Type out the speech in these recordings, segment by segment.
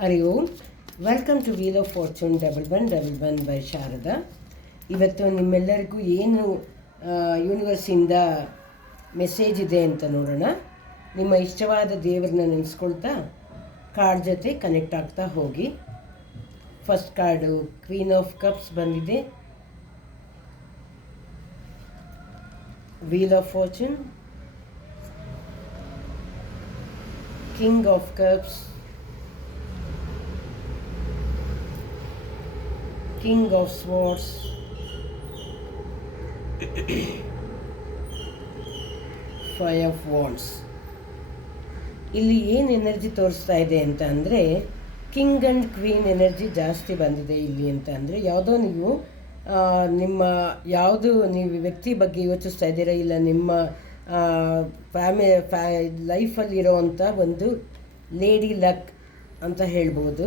Hari Om. Welcome to wheel of fortune 1111 by Sharada. ಇವತ್ತು ನಿಮ್ಮೆಲ್ಲರಿಗೂ ಏನು ಯೂನಿವರ್ಸಿಂದ ಮೆಸೇಜ್ ಇದೆ ಅಂತ ನೋಡೋಣ. ನಿಮ್ಮ ಇಷ್ಟವಾದ ದೇವರನ್ನ ನೆನೆಸ್ಕೊಳ್ತಾ ಕಾರ್ಡ್ ಜೊತೆ ಕನೆಕ್ಟ್ ಆಗ್ತಾ ಹೋಗಿ. First card queen of cups ಬಂದಿದೆ, wheel of fortune, king of cups, king of swords, five of wands. ಇಲ್ಲಿ ಏನು ಎನರ್ಜಿ ತೋರಿಸ್ತಾ ಇದೆ ಅಂತ ಅಂದರೆ ಕಿಂಗ್ ಆ್ಯಂಡ್ ಕ್ವೀನ್ ಎನರ್ಜಿ ಜಾಸ್ತಿ ಬಂದಿದೆ ಇಲ್ಲಿ ಅಂತ ಅಂದರೆ ಯಾವುದೋ ನೀವು ನೀವು ವ್ಯಕ್ತಿ ಬಗ್ಗೆ ಯೋಚಿಸ್ತಾ ಇದ್ದೀರಾ, ಇಲ್ಲ ನಿಮ್ಮ ಲೈಫಲ್ಲಿರೋವಂಥ ಒಂದು ಲೇಡಿ ಲಕ್ ಅಂತ ಹೇಳ್ಬೋದು.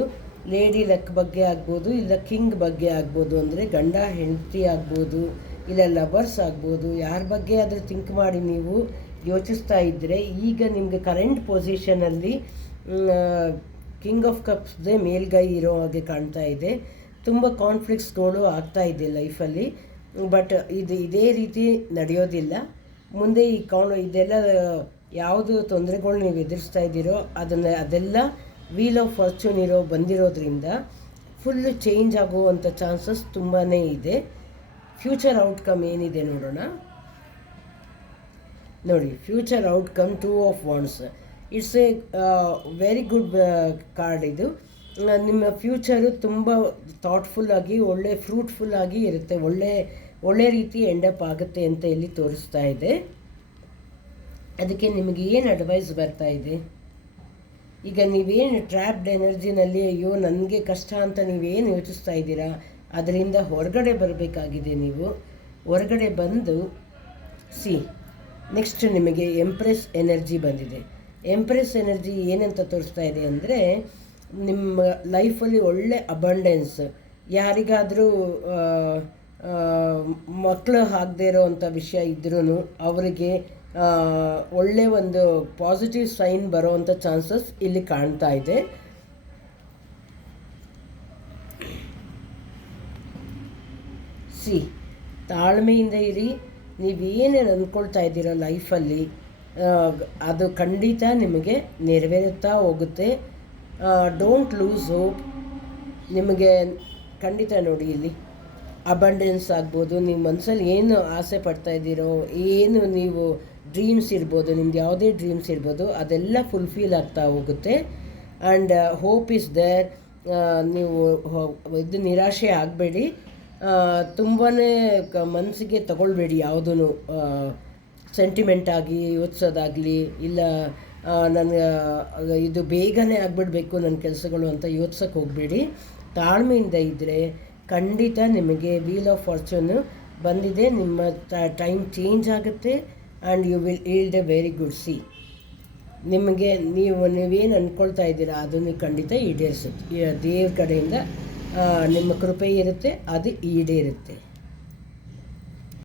ಲೇಡಿ ಲಕ್ ಬಗ್ಗೆ ಆಗ್ಬೋದು, ಇಲ್ಲ ಕಿಂಗ್ ಬಗ್ಗೆ ಆಗ್ಬೋದು. ಅಂದರೆ ಗಂಡ ಹೆಂಡತಿ ಆಗ್ಬೋದು, ಇಲ್ಲ ಲವರ್ಸ್ ಆಗ್ಬೋದು. ಯಾರ ಬಗ್ಗೆ ಆದರೂ ಥಿಂಕ್ ಮಾಡಿ ನೀವು ಯೋಚಿಸ್ತಾ ಇದ್ದರೆ ಈಗ ನಿಮಗೆ ಕರೆಂಟ್ ಪೊಸಿಷನಲ್ಲಿ ಕಿಂಗ್ ಆಫ್ ಕಪ್ಸ್ದೇ ಮೇಲ್ಗೈ ಇರೋ ಹಾಗೆ ಕಾಣ್ತಾ ಇದೆ. ತುಂಬ ಕಾನ್ಫ್ಲಿಕ್ಟ್ಸ್ಗಳು ಆಗ್ತಾ ಇದೆ ಲೈಫಲ್ಲಿ. ಬಟ್ ಇದೇ ರೀತಿ ನಡೆಯೋದಿಲ್ಲ. ಮುಂದೆ ಇದೆಲ್ಲ ಯಾವುದು ತೊಂದರೆಗಳು ನೀವು ಎದುರಿಸ್ತಾ ಇದ್ದೀರೋ ಅದೆಲ್ಲ ವೀಲ್ ಆಫ್ ಫಾರ್ಚೂನ್ ಬಂದಿರೋದ್ರಿಂದ ಫುಲ್ಲು ಚೇಂಜ್ ಆಗುವಂಥ ಚಾನ್ಸಸ್ ತುಂಬಾ ಇದೆ. ಫ್ಯೂಚರ್ ಔಟ್ಕಮ್ ಏನಿದೆ ನೋಡೋಣ. ನೋಡಿ, future outcome 2 of wands. It's A very good card ಇದು. ನಿಮ್ಮ ಫ್ಯೂಚರು ತುಂಬ ಥಾಟ್ಫುಲ್ಲಾಗಿ ಒಳ್ಳೆ ಫ್ರೂಟ್ಫುಲ್ಲಾಗಿ ಇರುತ್ತೆ, ಒಳ್ಳೆ ರೀತಿ ಎಂಡಪ್ ಆಗುತ್ತೆ ಅಂತ ಇಲ್ಲಿ ತೋರಿಸ್ತಾ ಇದೆ. ಅದಕ್ಕೆ ನಿಮಗೆ ಏನು ಅಡ್ವೈಸ್ ಬರ್ತಾ ಇದೆ? ಈಗ ನೀವೇನು ಟ್ರ್ಯಾಪ್ಡ್ ಎನರ್ಜಿನಲ್ಲಿ ಅಯ್ಯೋ ನನಗೆ ಕಷ್ಟ ಅಂತ ನೀವೇನು ಯೋಚಿಸ್ತಾ ಇದ್ದೀರಾ, ಅದರಿಂದ ಹೊರಗಡೆ ಬರಬೇಕಾಗಿದೆ. ನೀವು ಹೊರಗಡೆ ಬಂದು ನೆಕ್ಸ್ಟ್ ನಿಮಗೆ ಎಂಪ್ರೆಸ್ ಎನರ್ಜಿ ಬಂದಿದೆ. ಎಂಪ್ರೆಸ್ ಎನರ್ಜಿ ಏನಂತ ತೋರಿಸ್ತಾ ಇದೆ ಅಂದರೆ ನಿಮ್ಮ ಲೈಫಲ್ಲಿ ಒಳ್ಳೆ ಅಬಂಡೆನ್ಸ್. ಯಾರಿಗಾದರೂ ಮಕ್ಕಳು ಆಗದೇ ಇರೋವಂಥ ವಿಷಯ ಇದ್ರೂ ಅವರಿಗೆ ಒಳ್ಳೆ ಒಂದು ಪಾಸಿಟಿವ್ ಸೈನ್ ಬರೋವಂಥ ಚಾನ್ಸಸ್ ಇಲ್ಲಿ ಕಾಣ್ತಾ ಇದೆ. ತಾಳ್ಮೆಯಿಂದ ಇರಿ. ನೀವೇನೇನು ಅಂದ್ಕೊಳ್ತಾ ಇದ್ದೀರೋ ಲೈಫಲ್ಲಿ ಅದು ಖಂಡಿತ ನಿಮಗೆ ನೆರವೇರುತ್ತಾ ಹೋಗುತ್ತೆ. Don't lose hope. ನಿಮಗೆ ಖಂಡಿತ ನೋಡಿ, ಇಲ್ಲಿ ಅಬಂಡೆನ್ಸ್ ಆಗ್ಬೋದು, ನೀವು ಮನಸ್ಸಲ್ಲಿ ಏನು ಆಸೆ ಪಡ್ತಾ ಇದ್ದೀರೋ, ಏನು ನೀವು ಡ್ರೀಮ್ಸ್ ಇರ್ಬೋದು, ನಿಮ್ದು ಯಾವುದೇ ಡ್ರೀಮ್ಸ್ ಇರ್ಬೋದು, ಅದೆಲ್ಲ ಫುಲ್ಫಿಲ್ ಆಗ್ತಾ ಹೋಗುತ್ತೆ. And hope is there. ನೀವು ನಿರಾಶೆ ಆಗಬೇಡಿ. ತುಂಬಾ ಮನಸ್ಸಿಗೆ ತಗೊಳ್ಬೇಡಿ ಯಾವುದೂ ಸೆಂಟಿಮೆಂಟಾಗಿ ಯೋಚಿಸೋದಾಗಲಿ, ಇಲ್ಲ ನನಗೆ ಇದು ಬೇಗನೆ ಆಗಿಬಿಡ್ಬೇಕು ನನ್ನ ಕೆಲಸಗಳು ಅಂತ ಯೋಚಿಸೋಕೆ ಹೋಗಬೇಡಿ. ತಾಳ್ಮೆಯಿಂದ ಇದ್ದರೆ ಖಂಡಿತ ನಿಮಗೆ ವೀಲ್ ಆಫ್ ಫಾರ್ಚೂನು ಬಂದಿದೆ. ನಿಮ್ಮ ಟೈಮ್ ಚೇಂಜ್ ಆಗುತ್ತೆ and you will yield a very good ನೀವೇನು ಅಂದ್ಕೊಳ್ತಾ ಇದ್ದೀರಾ ಅದನ್ನು ಖಂಡಿತ ಈಡೇರಿಸುತ್ತೆ. ದೇವ್ರ ಕಡೆಯಿಂದ ನಿಮ್ಮ ಕೃಪೆ ಇರುತ್ತೆ, ಅದು ಈಡೇರುತ್ತೆ.